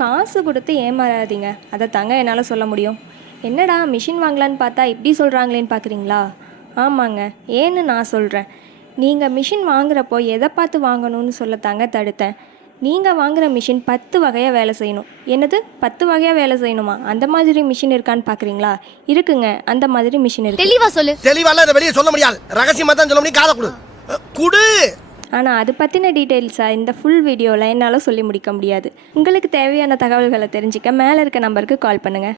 காசு கொடுத்து ஏமாறாதீங்க, அதை தாங்க என்னால் சொல்ல முடியும். என்னடா மிஷின் வாங்கலான்னு பார்த்தா இப்படி சொல்கிறாங்களேன்னு பார்க்குறீங்களா? ஆமாங்க, ஏன்னு நான் சொல்கிறேன். நீங்கள் மிஷின் வாங்குறப்போ எதை பார்த்து வாங்கணும்னு சொல்லத்தாங்க தடுத்தேன். நீங்கள் வாங்குகிற மிஷின் 10 வகையாக வேலை செய்யணும். என்னது 10 வகையாக வேலை செய்யணுமா? அந்த மாதிரி மிஷின் இருக்கான்னு பார்க்குறீங்களா? இருக்குங்க, அந்த மாதிரி மிஷின் இருக்கு. தெளிவா சொல்லு. தெளிவால இதை வெளியே சொல்ல முடியாது, ரகசியமா தான் சொல்ல முடியும். காதை கொடு குடு. ஆனால் அது பற்றின டீட்டெயில்ஸாக இந்த ஃபுல் வீடியோவில் என்னால் சொல்லி முடிக்க முடியாது. உங்களுக்கு தேவையான தகவல்களை தெரிஞ்சுக்க மேலே இருக்க நம்பருக்கு கால் பண்ணுங்கள்.